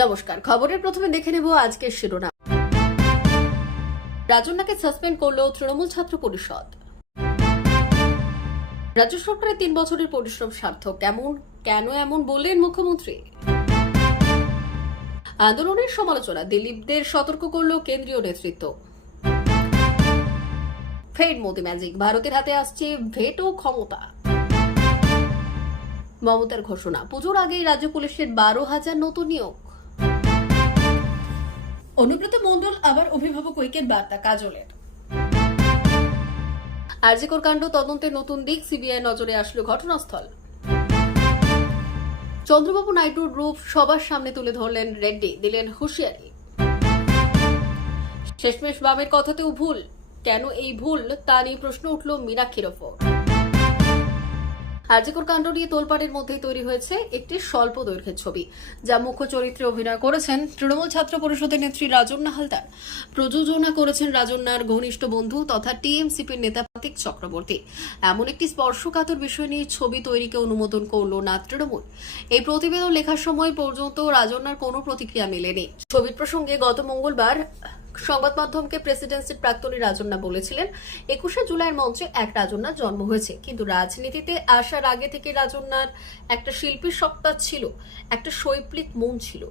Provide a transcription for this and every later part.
নমস্কার, খবরের প্রথমে দেখে নেব আজকের শিরোনাম। রাজন্যাকে সাসপেন্ড করল তৃণমূল ছাত্র পরিষদ। রাজ্য সরকারের 3 বছরের পরিশ্রম সার্থক, কেন এমন বললেন মুখ্যমন্ত্রী। আন্দোলনের সমালোচনা, দিলীপদের সতর্ক করল কেন্দ্রীয় নেতৃত্ব। ফের মোদি ম্যাজিক, ভারতের হাতে আসছে ভেটো ক্ষমতা। মমতার ঘোষণা, পুজোর আগেই রাজ্য পুলিশের 12,000 নতুন নিয়োগ। অনুব্রত মণ্ডল আবার অভিভাবক ঐক্যের বার্তা কাজলের। আরজিকর কাণ্ড তদন্তের নতুন দিক, সিবিআই নজরে আসলো ঘটনাস্থল। চন্দ্রবাবু নাইডুর রূপ সবার সামনে তুলে ধরলেন রেড্ডি, দিলেন হুঁশিয়ারি। শেষমেশ বামের কথাতেও ভুল, কেন এই ভুল তা নিয়ে প্রশ্ন উঠল মীনাক্ষীর ওপর। আরজিকর কাণ্ড নিয়ে তোলপাড়ের মধ্যেই তৈরি হয়েছে একটি স্বল্প দৈর্ঘ্যের ছবি, যা মুখ্য চরিত্রে অভিনয় করেছেন তৃণমূল ছাত্র পরিষদের নেত্রী রাজন্যা হালদার। প্রযোজনা করেছেন রাজন্যার ঘনিষ্ঠ বন্ধু তথা টিএমসিপির নেতা প্রতীক চক্রবর্তী। এমন একটি স্পর্শকাতর বিষয় নিয়ে ছবি তৈরিকে অনুমোদন করল না তৃণমূল। এই প্রতিবেদন লেখার সময় পর্যন্ত রাজন্যার কোনো প্রতিক্রিয়া মেলেনি। ছবির প্রসঙ্গে গত মঙ্গলবার সংবাদ মাধ্যমকে প্রেসিডেন্সির প্রাক্তনী রাজন্যা বলেছিলেন, 21শে জুলাইয়ের মঞ্চে এক রাজন্যার জন্ম হয়েছে, কিন্তু রাজনীতিতে আসার আগে থেকে রাজন্যার একটা শিল্পীর সত্তা ছিল, একটা শৈল্পিক মন ছিল,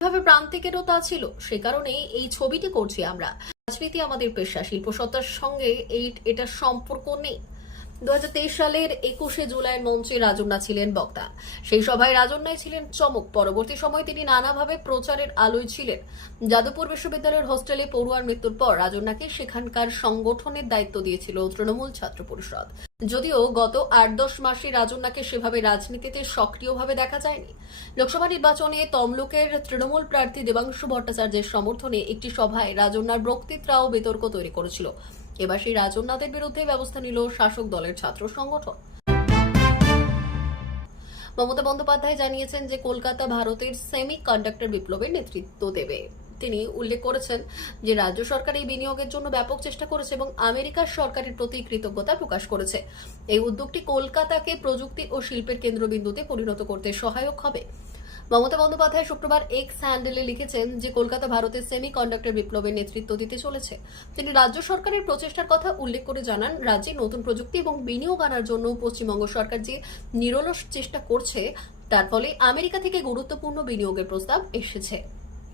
এভাবে প্রান্তিকেরও তা ছিল। সে কারণেই এই ছবিটি করছি আমরা। রাজনীতি আমাদের পেশা, শিল্পসত্তার সঙ্গে এটা সম্পর্ক নেই। 2023 সালের 21শে জুলাইয়ের মঞ্চে রাজন্যা ছিলেন বক্তা। সেই সভায় রাজন্যাই ছিলেন চমক। পরবর্তী সময়ে তিনি নানাভাবে প্রচারের আলোয় ছিলেন। যাদবপুর বিশ্ববিদ্যালয়ের হোস্টেলে পড়ুয়ার মৃত্যুর পর রাজন্যাকে সেখানকার সংগঠনের দায়িত্ব দিয়েছিল তৃণমূল ছাত্র পরিষদ। যদিও গত 8-10 মাসে রাজন্যাকে সেভাবে রাজনীতিতে সক্রিয়ভাবে দেখা যায়নি। লোকসভা নির্বাচনে তমলুকের তৃণমূল প্রার্থী দেবাংশু ভট্টাচার্যের সমর্থনে একটি সভায় রাজন্যার বক্তৃতাও বিতর্ক তৈরি করেছিল। এবার সেই রাজন্যাদের বিরুদ্ধে ব্যবস্থা নিল শাসক দলের ছাত্র সংগঠন। মমতা বন্দ্যোপাধ্যায় জানিয়েছেন যে কলকাতা ভারতের সেমি কন্ডাক্টর বিপ্লবের নেতৃত্ব দেবে। তিনি উল্লেখ করেছেন যে রাজ্য সরকার এই বিনিয়োগের জন্য ব্যাপক চেষ্টা করেছে এবং আমেরিকার সরকারের প্রতি কৃতজ্ঞতা প্রকাশ করেছে। এই উদ্যোগটি কলকাতাকে প্রযুক্তি ও শিল্পের কেন্দ্রবিন্দুতে পরিণত করতে সহায়ক হবে। মমতা বন্দ্যোপাধ্যায় শুক্রবার এক্স হ্যান্ডেলে লিখেছেন যে কলকাতা ভারতের সেমি কন্ডাক্টর বিপ্লবের নেতৃত্ব দিতে চলেছে। তিনি রাজ্য সরকারের প্রচেষ্টার কথা উল্লেখ করে জানান, রাজ্যে নতুন প্রযুক্তি এবং বিনিয়োগ আনার জন্য পশ্চিমবঙ্গ সরকার যে নিরলস চেষ্টা করছে, তার ফলে আমেরিকা থেকে গুরুত্বপূর্ণ বিনিয়োগের প্রস্তাব এসেছে।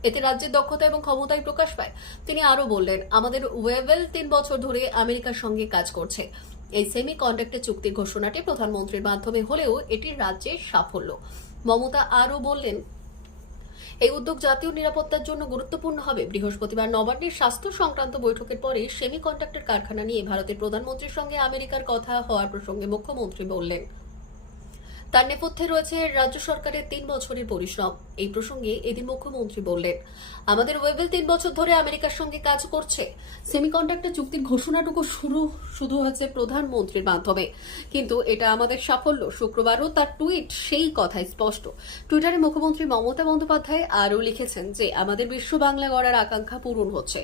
এতে রাজ্যের দক্ষতা এবং ক্ষমতায় প্রকাশ পায়। তিনি আরও বললেন, আমাদের ওয়েভেল 3 বছর ধরে আমেরিকার সঙ্গে কাজ করছে। এই সেমি কন্ডাক্টর চুক্তির ঘোষণাটি প্রধানমন্ত্রীর মাধ্যমে হলেও এটি রাজ্যের সাফল্য। মমতা আরও বললেন, এই উদ্যোগ জাতীয় নিরাপত্তার জন্য গুরুত্বপূর্ণ হবে। বৃহস্পতিবার নবান্নের স্বাস্থ্য সংক্রান্ত বৈঠকের পরে সেমি কন্ডাক্টর কারখানা নিয়ে ভারতের প্রধানমন্ত্রীর সঙ্গে আমেরিকার কথা হওয়ার প্রসঙ্গে মুখ্যমন্ত্রী বললেন, তার নেপথ্যে রয়েছে রাজ্য সরকারের 3 বছরের পরিশ্রম। এই প্রসঙ্গে এদিন মুখ্যমন্ত্রী বললেন, আমাদের ওয়েভেল 3 বছর ধরে আমেরিকার সঙ্গে কাজ করছে। সেমিকন্ডাক্টর চুক্তির ঘোষণাটুকু শুধু হচ্ছে প্রধানমন্ত্রীর মাধ্যমে, কিন্তু এটা আমাদের সাফল্য। শুক্রবারও তার টুইট সেই কথাই স্পষ্ট। টুইটারে মুখ্যমন্ত্রী মমতা বন্দ্যোপাধ্যায় আরও লিখেছেন যে আমাদের বিশ্ব বাংলা গড়ার আকাঙ্ক্ষা পূরণ হচ্ছে।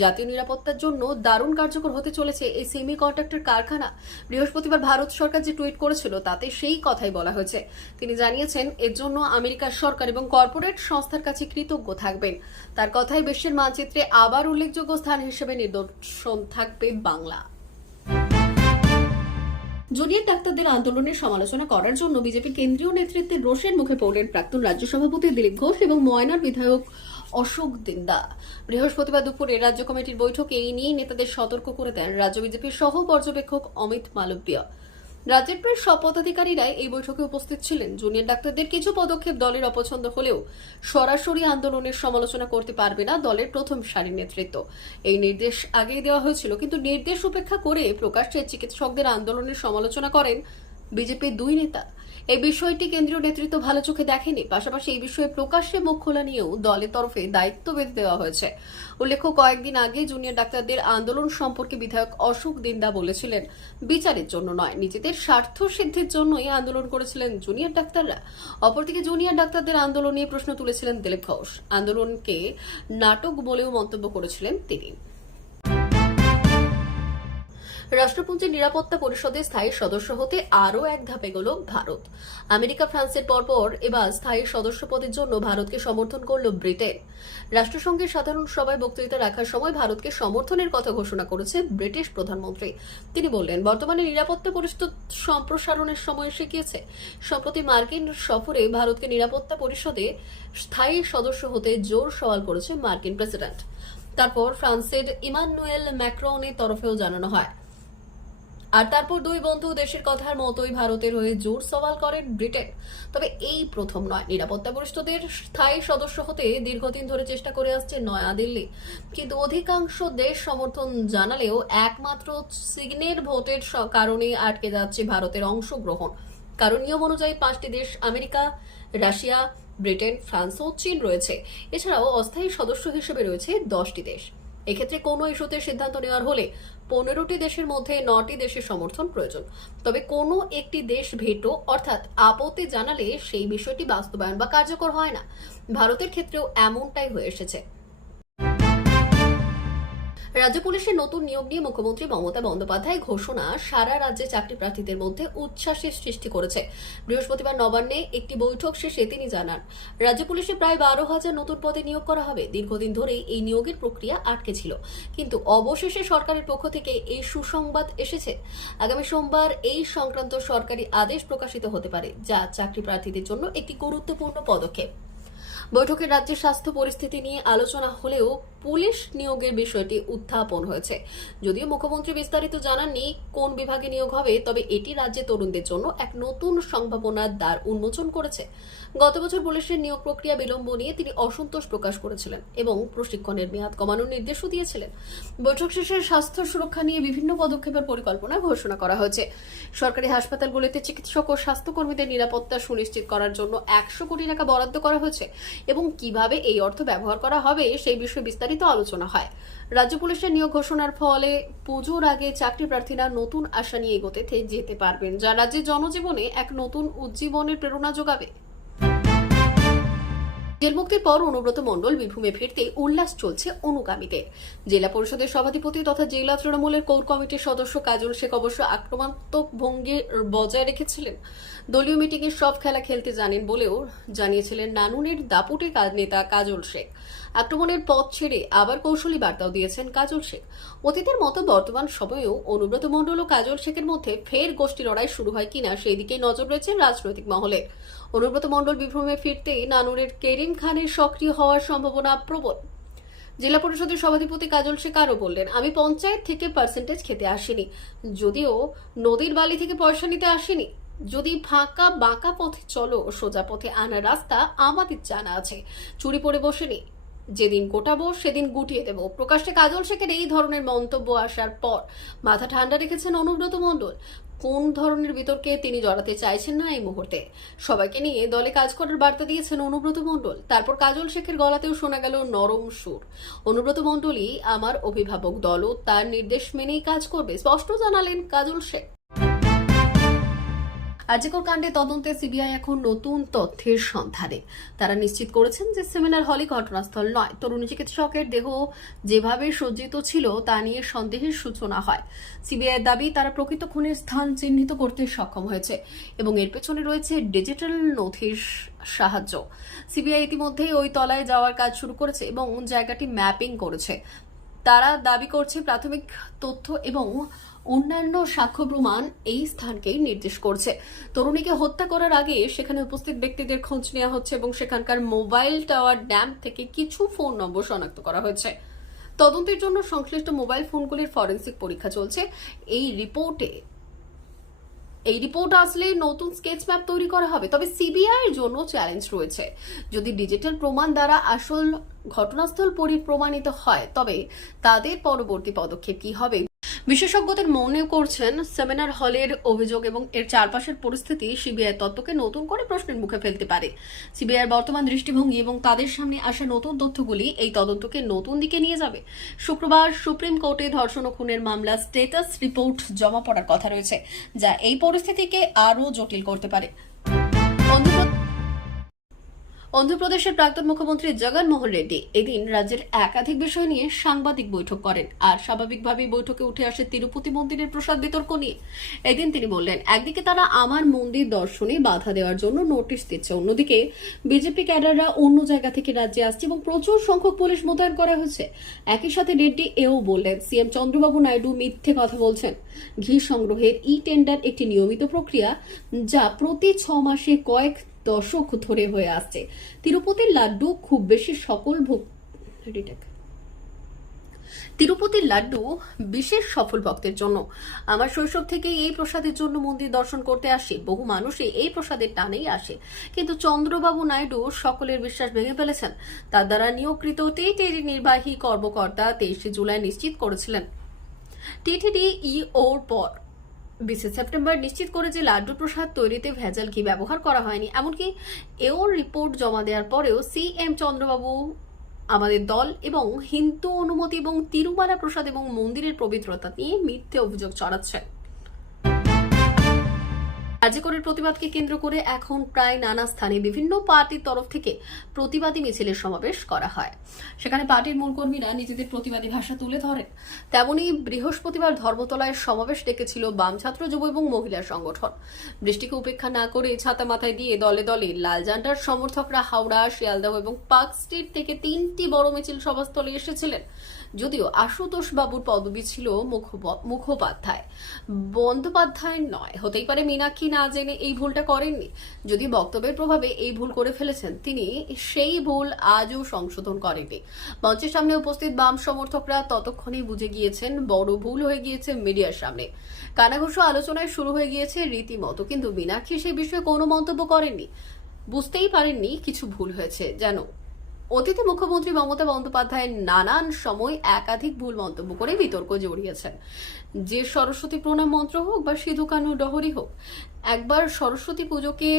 জাতীয় নিরাপত্তার জন্য দারুণ কার্যকর হতে চলেছে এই সেমিকন্ডাক্টর কারখানা। বৃহস্পতিবার ভারত সরকার যে টুইট করেছিল তাতে সেই কথাই বলা হয়েছে। তিনি জানিয়েছেন, এর জন্য আমেরিকার সরকার এবং কর্পোরেট সংস্থার কাছে কৃতজ্ঞ থাকবেন। তার কথায় বিশ্বের মানচিত্রে আবার উল্লেখযোগ্য স্থান হিসেবে নিদর্শন থাকবে বাংলা। জুনিয়র ডাক্তারদের আন্দোলনের সমালোচনা করার জন্য বিজেপি কেন্দ্রীয় নেতৃত্বের রোষের মুখে পড়লেন প্রাক্তন রাজ্য সভাপতি দিলীপ ঘোষ এবং ময়নার বিধায়ক অশোক দিন্দা। বৃহস্পতিবার দুপুরে রাজ্য কমিটির বৈঠকে এই নিয়ে নেতাদের সতর্ক করে দেন রাজ্য বিজেপির সহ পর্যবেক্ষক অমিত মালব্য। রাজ্যের প্রায় সব পদাধিকারীরাই এই বৈঠকে উপস্থিত ছিলেন। জুনিয়র ডাক্তারদের কিছু পদক্ষেপ দলের অপছন্দ হলেও সরাসরি আন্দোলনের সমালোচনা করতে পারবে না দলের প্রথম সারির নেতৃত্ব। এই নির্দেশ আগেই দেওয়া হয়েছিল, কিন্তু নির্দেশ উপেক্ষা করে প্রকাশ্যে চিকিৎসকদের আন্দোলনের সমালোচনা করেন বিজেপির 2 নেতা। এই বিষয়টি কেন্দ্রীয় নেতৃত্ব ভালো চোখে দেখেনি। পাশাপাশি এই বিষয়ে প্রকাশ্যে মুখ খোলা নিয়েও দলের তরফে দায়িত্ব বেঁধে দেওয়া হয়েছে। উল্লেখ্য, কয়েকদিন আগে জুনিয়র ডাক্তারদের আন্দোলন সম্পর্কে বিধায়ক অশোক দিন্দা বলেছিলেন, বিচারের জন্য নয়, নিজেদের স্বার্থ সিদ্ধির জন্যই আন্দোলন করেছিলেন জুনিয়র ডাক্তাররা। অপরদিকে জুনিয়র ডাক্তারদের আন্দোলন নিয়ে প্রশ্ন তুলেছিলেন দিলীপ ঘোষ। আন্দোলনকে নাটক বলেও মন্তব্য করেছিলেন তিনি। রাষ্ট্রপুঞ্জের নিরাপত্তা পরিষদের স্থায়ী সদস্য হতে আরও এক ধাপে গেল ভারত। আমেরিকা ফ্রান্সের পরপর এবার স্থায়ী সদস্য পদের জন্য ভারতকে সমর্থন করল ব্রিটেন। রাষ্ট্রসংঘের সাধারণ সভায় বক্তৃতা রাখার সময় ভারতকে সমর্থনের কথা ঘোষণা করেছে ব্রিটিশ প্রধানমন্ত্রী। তিনি বললেন, বর্তমানে নিরাপত্তা পরিষদ সম্প্রসারণের সময় এসে গিয়েছে। সম্প্রতি মার্কিন সফরে ভারতকে নিরাপত্তা পরিষদে স্থায়ী সদস্য হতে জোর সওয়াল করেছে মার্কিন প্রেসিডেন্ট। তারপর ফ্রান্সের ইমানুয়েল ম্যাক্রনের তরফেও জানানো হয়। আর তারপর দুই বন্ধু দেশের কথার মতোই ভারতের হয়ে জোর সওয়াল করেন ব্রিটেন। তবে এই প্রথম নয়, নিরাপত্তা পরিষদের স্থায়ী সদস্য হতে দীর্ঘদিন ধরে চেষ্টা করে আসছে নয়াদিল্লি, কিন্তু অধিকাংশ দেশ সমর্থন জানালেও একমাত্র সিগনের ভোটের কারণে আটকে যাচ্ছে ভারতের অংশগ্রহণ। কারণ নিয়ম অনুযায়ী 5টি দেশ আমেরিকা, রাশিয়া, ব্রিটেন, ফ্রান্স ও চীন রয়েছে। এছাড়াও অস্থায়ী সদস্য হিসেবে রয়েছে 10টি দেশ। এক্ষেত্রে কোনো ইস্যুতে সিদ্ধান্ত নেওয়ার হলে 15টি দেশের মধ্যে 9টি দেশের সমর্থন প্রয়োজন। তবে কোনো একটি দেশ ভেটো অর্থাৎ আপত্তি জানালে সেই বিষয়টি বাস্তবায়ন বা কার্যকর হয় না। ভারতের ক্ষেত্রেও এমনটাই হয়ে এসেছে। রাজ্য পুলিশের নতুন নিয়োগ নিয়ে মুখ্যমন্ত্রী মমতা বন্দ্যোপাধ্যায় ঘোষণা সারা রাজ্যে চাকরি প্রার্থীদের মধ্যে উচ্ছ্বাসের সৃষ্টি করেছে। বৃহস্পতিবার নবান্নে একটি বৈঠক শেষে তিনি জানান, রাজ্য পুলিশে প্রায় 12,000 নতুন পদে নিয়োগ করা হবে। দীর্ঘদিন ধরে এই নিয়োগের প্রক্রিয়া আটকে ছিল, কিন্তু অবশেষে সরকারের পক্ষ থেকে এই সুসংবাদ এসেছে। আগামী সোমবার এই সংক্রান্ত সরকারি আদেশ প্রকাশিত হতে পারে, যা চাকরি প্রার্থীদের জন্য একটি গুরুত্বপূর্ণ পদক্ষেপ। বৈঠকে রাজ্যের স্বাস্থ্য পরিস্থিতি নিয়ে আলোচনা হলেও পুলিশ নিয়োগের বিষয়টি উত্থাপন হয়েছে। যদিও মুখ্যমন্ত্রী বিস্তারিত জানাননি কোন বিভাগে নিয়োগ হবে, তবে এটি রাজ্যের তরুণদের জন্য এক নতুন সম্ভাবনার দ্বার উন্মোচন করেছে। গত বছর পুলিশের নিয়োগ প্রক্রিয়া বিলম্ব নিয়ে তিনি অসন্তোষ প্রকাশ করেছিলেন এবং প্রশিক্ষণের মেয়াদ কমানোর নির্দেশও দিয়েছিলেন। বৈঠক শেষে স্বাস্থ্য সুরক্ষা নিয়ে বিভিন্ন পদক্ষেপের পরিকল্পনা ঘোষণা করা হয়েছে। সরকারি হাসপাতালগুলিতে চিকিৎসক ও স্বাস্থ্যকর্মীদের নিরাপত্তা সুনিশ্চিত করার জন্য 100 কোটি টাকা বরাদ্দ করা হয়েছে এবং কিভাবে এই অর্থ ব্যবহার করা হবে সেই বিষয়ে বিস্তারিত আলোচনা হয়। রাজ্য পুলিশের নিয়োগ ঘোষণার ফলে পুজোর আগে চাকরি প্রার্থীরা নতুন আশা নিয়ে এগোতে যেতে পারবেন, যা রাজ্যের জনজীবনে এক নতুন উজ্জীবনের প্রেরণা যোগাবে। জেলমুক্তির পর অনুব্রত মণ্ডল বীরভূমে ফিরতে উল্লাস চলছে অনুগামীদের। জেলা পরিষদের সভাধিপতি তথা জেলা তৃণমূলের কোর কমিটির সদস্য কাজল শেখ অবশ্য আক্রমণাত্মক ভঙ্গি বজায় রেখেছিলেন। দলীয় মিটিংয়ে সব খেলা খেলতে জানেন বলেও জানিয়েছিলেন নানুনের দাপুটে নেতা কাজল শেখ। আক্রমণের পথ ছেড়ে আবার কৌশলী বার্তাও দিয়েছেন কাজল শেখ। অতীতের মতো বর্তমান সময়েও অনুব্রত মণ্ডল ও কাজল শেখের মধ্যে ফের গোষ্ঠী লড়াই শুরু হয় কিনা সেই দিকে নজর রয়েছে রাজনৈতিক মহলের। অনুব্রত মণ্ডল বীরভূমে ফিরতে নানুরের কেরিম খানের সক্রিয় হওয়ার সম্ভাবনা প্রবল। জেলা পরিষদের সভাধিপতি কাজল শেখ আরও বললেন, আমি পঞ্চায়েত থেকে পার্সেন্টেজ খেতে আসিনি, যদিও নদীর বালি থেকে পয়সা নিতে আসিনি। যদি ফাঁকা বাঁকা পথে চলো, সোজা পথে আনার রাস্তা আমাদের জানা আছে। চুরি পড়ে বসেনি, যেদিন গোটাবো সেদিন গুটিয়ে দেব। প্রকাশ্যে কাজল শেখের এই ধরনের মন্তব্য আসার পর মাথা ঠান্ডা রেখেছেন অনুব্রত মণ্ডল। কোন ধরনের বিতর্কে তিনি জড়াতে চাইছেন না এই মুহূর্তে। সবাইকে নিয়ে দলে কাজ করার বার্তা দিয়েছেন অনুব্রত মণ্ডল। তারপর কাজল শেখের গলাতেও শোনা গেল নরম সুর। অনুব্রত মণ্ডলই আমার অভিভাবক, দলও তার নির্দেশ মেনেই কাজ করবে, স্পষ্ট জানালেন কাজল শেখ। আরজিকর কাণ্ডে তদন্তে সিবিআই এখন নতুন তথ্যের সন্ধানে। তারা নিশ্চিত করেছেন যে সেমিনার হলই ঘটনাস্থল নয়। তরুণ চিকিৎসকের দেহ যেভাবে সজ্জিত ছিল তা নিয়ে সন্দেহের সূচনা হয়। সিবিআইয়ের দাবি, তারা প্রকৃত খুনের স্থান চিহ্নিত করতে সক্ষম হয়েছে এবং এর পেছনে রয়েছে ডিজিটাল নথির সাহায্য। সিবিআই ইতিমধ্যেই ওই তলায় যাওয়ার কাজ শুরু করেছে এবং জায়গাটি ম্যাপিং করেছে। তারা দাবি করছে প্রাথমিক তথ্য এবং অন্যান্য সাক্ষ্য প্রমাণ এই স্থানকেই নির্দেশ করছে। তরুণীকে হত্যা করার আগে সেখানে উপস্থিত ব্যক্তিদের খোঁজ নেওয়া হচ্ছে এবং সেখানকার মোবাইল টাওয়ার ড্যাম থেকে কিছু ফোন নম্বর শনাক্ত করা হয়েছে। তদন্তের জন্য সংশ্লিষ্ট মোবাইল ফোনগুলির ফরেনসিক পরীক্ষা চলছে। এই রিপোর্ট আসলে নতুন স্কেচ ম্যাপ তৈরি করা হবে। তবে সিবিআই এর জন্য চ্যালেঞ্জ রয়েছে। যদি ডিজিটাল প্রমাণ দ্বারা আসল ঘটনাস্থল প্রমাণিত হয়, তবে তাদের পরবর্তী পদক্ষেপ কি হবে? বিশেষজ্ঞদের মনে করছেন সেমিনার হলের অভিযোগ এবং এর চারপাশের পরিস্থিতি সিবিআই তত্ত্বকে নতুন করে প্রশ্নের মুখে ফেলতে পারে। সিবিআইয়ের বর্তমান দৃষ্টিভঙ্গি এবং তাদের সামনে আসা নতুন তথ্যগুলি এই তদন্তকে নতুন দিকে নিয়ে যাবে। শুক্রবার সুপ্রিম কোর্টে ধর্ষণ ও খুনের মামলা স্ট্যাটাস রিপোর্ট জমা পড়ার কথা রয়েছে, যা এই পরিস্থিতিকে আরও জটিল করতে পারে। অন্ধ্রপ্রদেশের প্রাক্তন মুখ্যমন্ত্রী জগনমোহন রেড্ডি এদিন রাজ্যের একাধিক বিষয় নিয়ে সাংবাদিক বৈঠক করেন। আর স্বাভাবিকভাবেই বৈঠকে উঠে আসে তিরুপতি মন্দিরের প্রসাদ বিতর্ক নিয়ে। এদিন তিনি বললেন, একদিকে তারা আমার মন্দির দর্শনে বাধা দেওয়ার জন্য নোটিশ দিচ্ছে, অন্যদিকে বিজেপি ক্যাডাররা অন্য জায়গা থেকে রাজ্যে আসছে এবং প্রচুর সংখ্যক পুলিশ মোতায়েন করা হয়েছে। একই সাথে রেড্ডি এও বললেন, সিএম চন্দ্রবাবু নাইডু মিথ্যে কথা বলছেন। ঘি সংগ্রহের টেন্ডার একটি নিয়মিত প্রক্রিয়া, যা প্রতি 6 মাসে কয়েক দশক ধরে হয়ে আসছে। তিরুপতির লাড্ডু খুব বেশি তিরুপতির লাড্ডু বিশেষ সফল ভক্তের জন্য। আমার শৈশব থেকেই এই প্রসাদের জন্য মন্দির দর্শন করতে আসি। বহু মানুষই এই প্রসাদের টানেই আসে, কিন্তু চন্দ্রবাবু নাইডু সকলের বিশ্বাস ভেঙে ফেলেছেন। তার দ্বারা নিয়োগকৃত টিটিডি নির্বাহী কর্মকর্তা 23 জুলাই নিশ্চিত করেছিলেন, টিটিডি ইওর পর 20 সেপ্টেম্বর নিশ্চিত করে যে লাড্ডু প্রসাদ তৈরিতে ভেজাল ঘি ব্যবহার করা হয়নি। এমনকি এওর রিপোর্ট জমা দেওয়ার পরেও সিএম চন্দ্রবাবু আমাদের দল এবং হিন্দু অনুমতি এবং তিরুমালা প্রসাদ এবং মন্দিরের পবিত্রতা নিয়ে মিথ্যে অভিযোগ ছড়াচ্ছেন। রাজ্যকরের প্রতিবাদকে কেন্দ্র করে এখন প্রায় নানা স্থানে বিভিন্ন পার্টির তরফ থেকে প্রতিবাদী মিছিলের সমাবেশ করা হয়। সেখানে পার্টির মূল কর্মীরা নিজেদের প্রতিবাদী ভাষা তুলে ধরেন। তেমনি বৃহস্পতিবার ধর্মতলায় সমাবেশ ডেকেছিল বাম ছাত্র, যুব এবং মহিলা সংগঠন। বৃষ্টিকে উপেক্ষা না করে ছাতা মাথায় দিয়ে দলে দলে লাল ঝান্ডার সমর্থকরা হাওড়া, শিয়ালদহ এবং পার্ক স্ট্রিট থেকে 3টি বড় মিছিল সভাস্থলে এসেছিলেন। যদিও আশুতোষ বাবুর পদবি ছিল মুখোপাধ্যায়, বন্দ্যোপাধ্যায় নয়। হতেই পারে মীনাক্ষী না জেনে এই ভুলটা করেননি। যদি বক্তব্যের প্রভাবে এই ভুল করে ফেলেছেন, তিনি সেই ভুল আজও সংশোধন করেননি। মঞ্চের সামনে উপস্থিত বাম সমর্থকরা ততক্ষণে বুঝে গিয়েছেন বড় ভুল হয়ে গিয়েছে মিডিয়ার সামনে। কানাঘুষো আলোচনায় শুরু হয়ে গিয়েছে রীতিমতো, কিন্তু মীনাক্ষী সেই বিষয়ে কোনো মন্তব্য করেননি। বুঝতেই পারেননি কিছু ভুল হয়েছে। যেন অতীতে মুখ্যমন্ত্রী মমতা বন্দ্যোপাধ্যায় নানান সময় একাধিক ভুল মন্তব্য করে বিতর্ক জড়িয়েছেন। যে সরস্বতী প্রণাম মন্ত্র হোক বা সিধু কানু ডহরি হোক, একবার সরস্বতী পুজোকে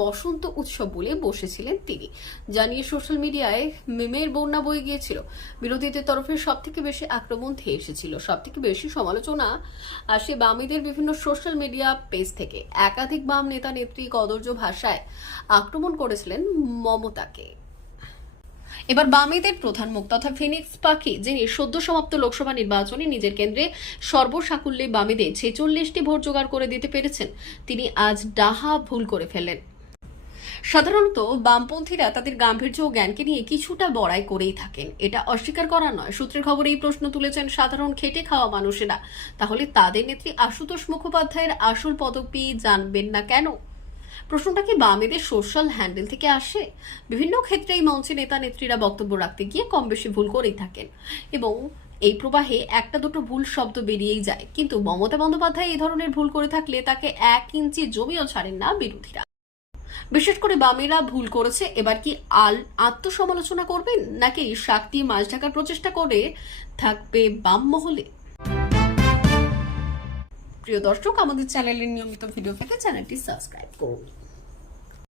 বসন্ত উৎসব বলে বসেছিলেন তিনি, জানিয়ে সোশ্যাল মিডিয়ায় মিমের বন্যা বয়ে গিয়েছিল। বিরোধীদের তরফে সব থেকে বেশি আক্রমণ ধেয়ে এসেছিল, সব থেকে বেশি সমালোচনা আসে বামীদের বিভিন্ন সোশ্যাল মিডিয়া পেজ থেকে। একাধিক বাম নেতা নেত্রী কদর্য ভাষায় আক্রমণ করেছিলেন মমতাকে। এবার বামেদের প্রধান মুখ তথা ফিনিক্স পাখি, যিনি সদ্য সমাপ্ত লোকসভা নির্বাচনে নিজের কেন্দ্রে সর্বসাকুল্যে বামেদের 46টি ভোট জোগাড় করে দিতে পেরেছেন, তিনি আজ ডাহা ভুল করে ফেললেন। সাধারণত বামপন্থীরা তাদের গাম্ভীর্য ও জ্ঞানকে নিয়ে কিছুটা বড়াই করেই থাকেন, এটা অস্বীকার করা নয়। সূত্রের খবরে এই প্রশ্ন তুলেছেন সাধারণ খেটে খাওয়া মানুষেরা, তাহলে তাদের নেত্রী আশুতোষ মুখোপাধ্যায়ের আসল পদবি জানবেন না কেন? প্রশ্নটা কি বামেদের সোশ্যাল হ্যান্ডেল থেকে আসে? বিভিন্ন ক্ষেত্রে এই মঞ্চে নেতা নেত্রীরা বক্তব্য রাখতে গিয়ে কম বেশি ভুল করেই থাকেন এবং এই প্রবাহে একটা দুটো ভুল শব্দ বেরিয়েই যায়। কিন্তু মমতা বন্দ্যোপাধ্যায় এই ধরনের ভুল করে থাকলে তাকে 1 ইঞ্চি জমিও ছাড়েন না বিরোধীরা। বিশেষ করে বামেরা ভুল করেছে, এবার কি আত্মসমালোচনা করবেন নাকি শাক দিয়ে মাছ ঢাকার প্রচেষ্টা করে থাকবে বাম মহলে? প্রিয় দর্শক, আমাদের চ্যানেলের নিয়মিত ভিডিও পেতে চ্যানেলটি সাবস্ক্রাইব করুন।